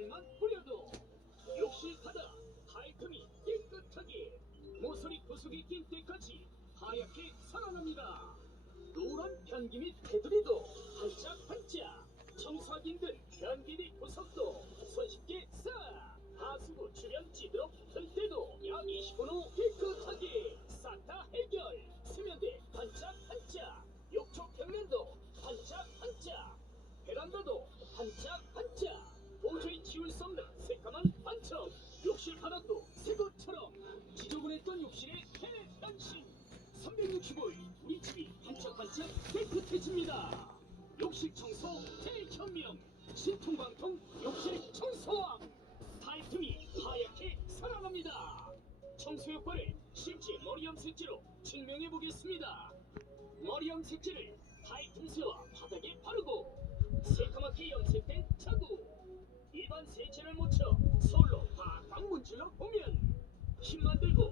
물만 뿌려도 욕실 바다 타이트미 깨끗하게 모서리 구석이 낀 때까지 하얗게 살아납니다. 노란 변기 및 테두리도 반짝반짝 청소하기 힘든 변기 및 구석도 손쉽게 싹 하수구 주변 찌들어 붙을 때도 약 20분 후 있습니다. 욕실 청소 제일 현명 신통방통 욕실 청소왕 발틈이 하얗게 살아납니다. 청소 효과를 실제 머리 염색제로 증명해 보겠습니다. 머리 염색제를 타이틈새와 바닥에 바르고 새카맣게 염색된 자국 일반 세제를 묻혀 솔로 바닥 문질러 보면 힘만 들고